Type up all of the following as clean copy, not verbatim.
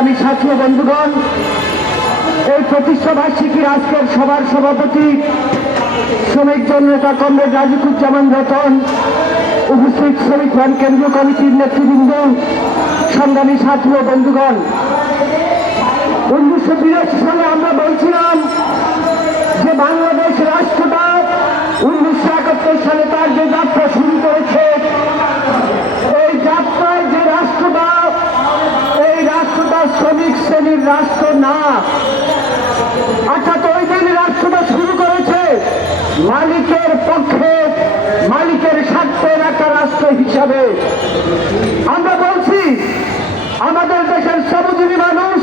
আমি ছাত্র বন্ধুগণ, এই প্রতিষ্ঠা বার্ষিকীর আজকের সভার সভাপতি শ্রমিক জননেতা কমরেড রাজিকুজ্জামান রতন, উপস্থিত শ্রমিক ফ্রন্ট কেন্দ্রীয় কমিটির নেতৃবৃন্দ, সংগ্রামী ছাত্র বন্ধুগণ, 1982 সালে আমরা বলছিলাম যে বাংলাদেশ রাষ্ট্রটা 1971 সালে তার যে যাত্রা শুরু করেছে, এই যাত্রায় যে রাষ্ট্রটা, এই রাষ্ট্রটা শ্রমিক শ্রেণীর রাষ্ট্র না। অর্থাৎ ওই দিন রাষ্ট্রটা শুরু করেছে মালিকের পক্ষে, মালিকের স্বার্থের একটা রাষ্ট্র হিসাবে। আমরা বলছি আমাদের দেশের শ্রমজীবী মানুষ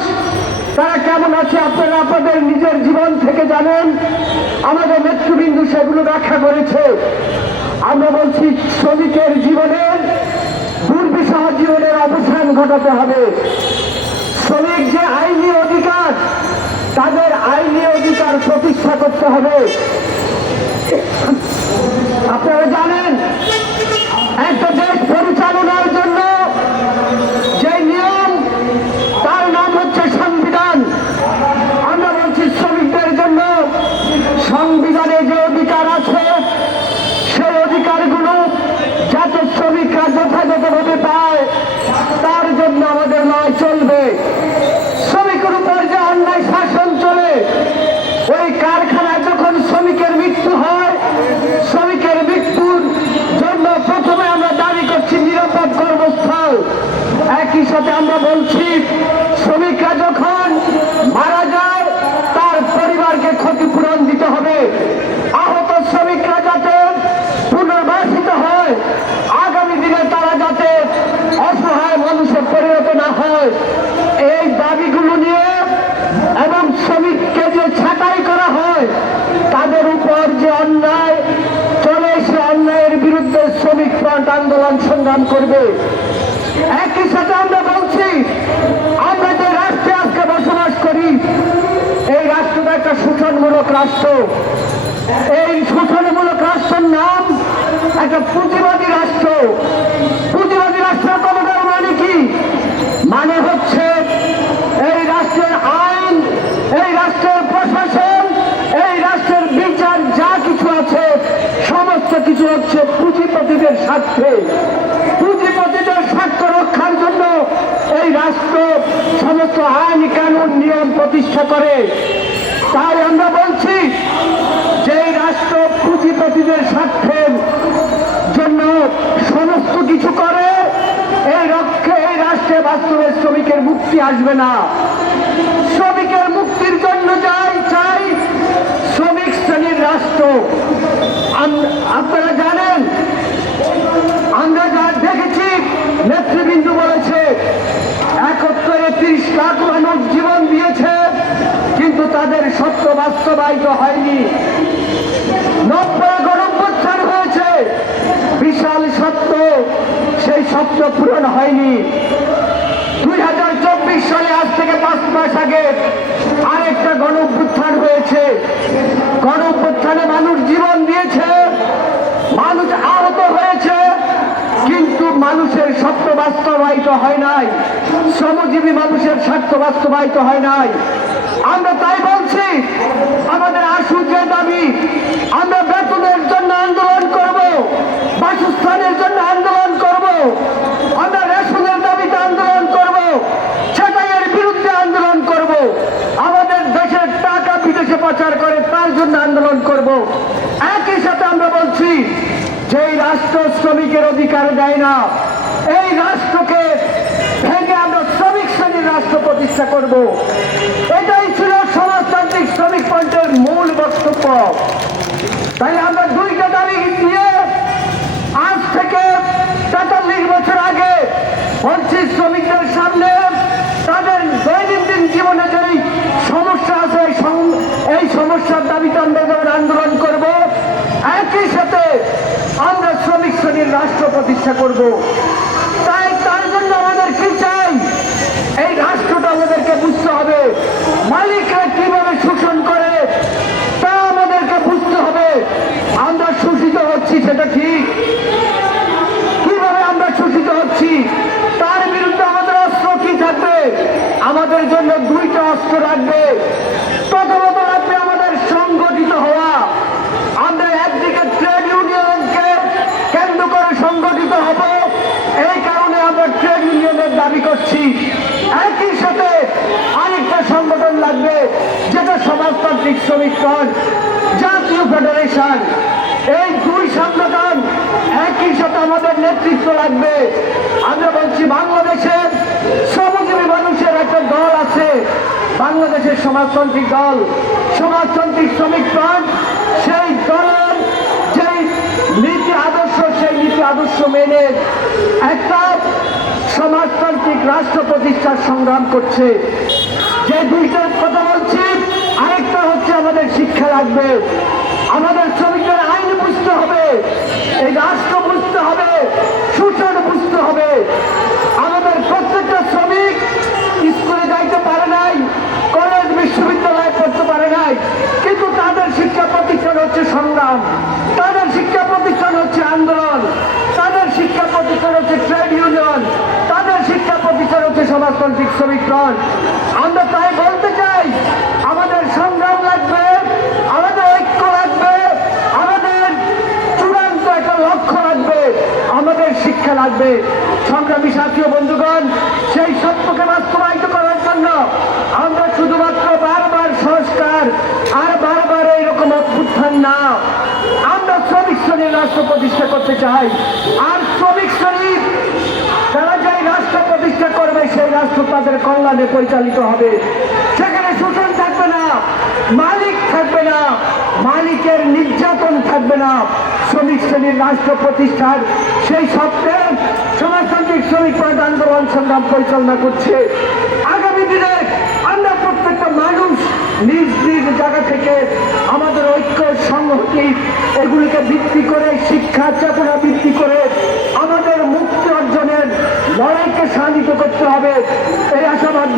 তারা কেমন আছে আপনারা আপনাদের নিজের জীবন থেকে জানেন, আমাদের নেতৃবৃন্দ সেগুলো ব্যাখ্যা করেছে। আমরা বলছি শ্রমিকের জীবনের দুর্বিষহ জীবনের অবসান ঘটাতে হবে। শ্রমিক যে আইনি অধিকার, তাদের আইনি অধিকার প্রতিষ্ঠা করতে হবে। আপনারা জানেন একটা দেশ পরিচালনার জন্য যে নিয়ম, তার নাম হচ্ছে সংবিধান। আমরা বলছি শ্রমিকদের জন্য সংবিধানে যে অধিকার আছে, সেই অধিকারগুলো যাতে শ্রমিকরা যথাযথভাবে পায়, তার জন্য আমাদের লড়াই চলবে। শ্রমিকের উপর যে অন্যায় শাসন চলে, ওই কারখানায় যখন শ্রমিকের মৃত্যু হয়, শ্রমিকের মৃত্যুর জন্য প্রথমে আমরা দাবি করছি নিরাপদ কর্মস্থল। একই সাথে আমরা বলছি শ্রমিকরা যখন মারা যায়, তার পরিবারকে ক্ষতিপূরণ দিতে হবে। আহত শ্রমিকরা যাতে পুনর্বাসিত হয়, আগামী দিনে তারা যাতে অসহায় মানুষে পরিণত না হয়, এই দাবিগুলো নিয়ে এবং শ্রমিককে যে ছাঁটাই করা হয়, তাদের উপর যে অন্যায় চলে, সে অন্যায়ের বিরুদ্ধে শ্রমিক ফ্রন্ট আন্দোলন সংগ্রাম করবে। একই সাথে আমরা বলছি আমরা যে রাষ্ট্রে আজকে বসবাস করি, এই রাষ্ট্রটা একটা শোষণমূলক রাষ্ট্র। এই শোষণমূলক রাষ্ট্রের নাম একটা পুঁজিবাদী রাষ্ট্র। পুঁজিবাদী রাষ্ট্রের ক্ষমতার মানে কি? মানে হচ্ছে এই রাষ্ট্রের আইন, এই রাষ্ট্রের প্রশাসন, এই রাষ্ট্রের বিচার যা কিছু আছে, সমস্ত কিছু হচ্ছে পুঁজিপতিদের স্বার্থে। পুঁজিপতিদের স্বার্থ রক্ষার জন্য এই রাষ্ট্র সমস্ত আইন কানুন নিয়ম প্রতিষ্ঠা করে। তাই আমরা বলছি যে এই রাষ্ট্র পুঁজিপতিদের স্বার্থের জন্য সমস্ত কিছু করে, এই রক্ষে এই রাষ্ট্রে বাস্তবে শ্রমিকের মুক্তি আসবে না। শ্রমিকের মুক্তির জন্য চাই শ্রমিক শ্রেণীর রাষ্ট্র। আপনারা জানেন, আমরা যা দেখেছি, নেতৃবৃন্দ বলেছে 31 লাখ মানুষ জীবন দিয়েছে, কিন্তু তাদের সত্য বাস্তবায়িত হয়নি। 90 গণঅভ্যুত্থান হয়েছে, বিশাল সত্য, সেই সত্য পূরণ হয়নি। 2024 সালে আজ থেকে 5 মাস আগে আরেকটা গণঅভ্যুত্থান হয়েছে। গণঅভ্যুত্থানে মানুষ জীবন দিয়েছে, মানুষ আহত হয়েছে, কিন্তু মানুষের সত্য বাস্তবায়িত হয় নাই, শ্রমজীবী মানুষের স্বার্থ বাস্তবায়িত হয় নাই। আমরা তাই বলছি আমাদের আশু যে দাবি, আমরা বেতনের জন্য আন্দোলন করব, বাসস্থানের জন্য আন্দোলন করব, আমরা রেশনের দাবিতে আন্দোলন করব, ছাঁটাইয়ের বিরুদ্ধে আন্দোলন করব, আমাদের দেশের টাকা বিদেশে পাচার করে তার জন্য আন্দোলন করব। একই সাথে আমরা বলছি যে এই রাষ্ট্র শ্রমিকের অধিকার দেয় না, এই রাষ্ট্রকে ভেঙে আমরা শ্রমিক শ্রেণীর রাষ্ট্র প্রতিষ্ঠা করব। এটাই ছিল সমাজতান্ত্রিক শ্রমিক ফ্রন্টের মূল বক্তব্য। তাই আমরা দুইটা দাবি দিয়ে আজ থেকে 43 বছর আগে বলছি শ্রমিকদের সামনে তাদের দৈনন্দিন জীবনে যেই সমস্যা আছে, এই সমস্যার দাবিতে আমরা যেমন আন্দোলন করব, একই সাথে আমরা শ্রমিক শ্রেণীর রাষ্ট্র প্রতিষ্ঠা করব। তাই তার জন্য আমাদের কি চাই? এই রাষ্ট্রটা আমাদেরকে বুঝতে হবে। মালিকরা কিভাবে শোষণ করে তা আমাদেরকে বুঝতে হবে। আমরা শোষিত হচ্ছি সেটা ঠিক, কিভাবে আমরা শোষিত হচ্ছি তার বিরুদ্ধে আমাদের অস্ত্র কি থাকবে? আমাদের জন্য দুইটা অস্ত্র রাখবে। প্রথমত রাখবে আমাদের সংগঠিত হওয়া। আমরা একদিকে ট্রেড ইউনিয়নকে কেন্দ্র করে সংগঠিত হব, এই কারণে আমরা ট্রেড ইউনিয়নের দাবি করছি। একই সাথে আরেকটা সংগঠন লাগবে, যেটা সমাজতান্ত্রিক শ্রমিক ফ্রন্ট, জাতীয় ফেডারেশন। এই দুই সংগঠন একই সাথে আমাদের নেতৃত্ব লাগবে। আমরা বলছি বাংলাদেশের শ্রমজীবী মানুষের একটা দল আছে, বাংলাদেশের সমাজতান্ত্রিক দল, সমাজতান্ত্রিক শ্রমিক ফ্রন্ট। সেই দলের যেই নীতি আদর্শ, সেই নীতি আদর্শ মেনে একটা সমাজতান্ত্রিক রাষ্ট্র প্রতিষ্ঠার সংগ্রাম করছে। যে দুইটার কথা বলছি, আরেকটা হচ্ছে আমাদের শিক্ষা লাগবে। আমাদের শ্রমিকদের আইন বুঝতে হবে, এই রাষ্ট্র বুঝতে হবে, শোষণ বুঝতে হবে। আমাদের প্রত্যেকটা শ্রমিক স্কুলে যাইতে পারে নাই, কলেজ বিশ্ববিদ্যালয়ে পড়তে পারে নাই, কিন্তু তাদের শিক্ষা প্রতিষ্ঠান হচ্ছে সংগ্রাম, তাদের শিক্ষা প্রতিষ্ঠান হচ্ছে আন্দোলন, তাদের শিক্ষা প্রতিষ্ঠান হচ্ছে ট্রেড ইউনিয়ন, তাদের শিক্ষা প্রতিষ্ঠান হচ্ছে সমাজতান্ত্রিক শ্রমিক ফ্রন্ট। আমরা তাই বলতে চাই, আমাদের সংগ্রাম লাগবে, আমাদের ঐক্য লাগবে, আমাদের চূড়ান্ত একটা লক্ষ্য লাগবে, আমাদের শিক্ষা লাগবে। সংগ্রামী সাথী ও বন্ধুগণ, সেই সত্যকে বাস্তবায়িত করার জন্য আমরা শুধুমাত্র বারবার সংস্কার আর বারবার এইরকম অভ্যুত্থান না, আমরা শ্রমিক শ্রেণীর রাষ্ট্র প্রতিষ্ঠা করতে চাই। আর শ্রমিক শ্রেণী তারা যেই রাষ্ট্র প্রতিষ্ঠা করবে, সেই রাষ্ট্র তাদের কল্যাণে পরিচালিত হবে। সেখানে শোষণ থাকবে না, মালিক থাকবে না, মালিকের নির্যাতন থাকবে না। শ্রমিক শ্রেণীর রাষ্ট্র প্রতিষ্ঠার সেই স্বপ্নে সমাজতান্ত্রিক শ্রমিক ফ্রন্ট আন্দোলন সংগ্রাম পরিচালনা করছে। আগামী দিনে আমরা প্রত্যেকটা মানুষ নিজ নিজ জায়গা থেকে আমাদের ঐক্য, সংহতি এগুলিকে ভিত্তি করে, শিক্ষা চেতনা ভিত্তি করে আমাদের মুক্তি অর্জনের লড়াইকে সাধিত করতে হবে, এই আশাবাদ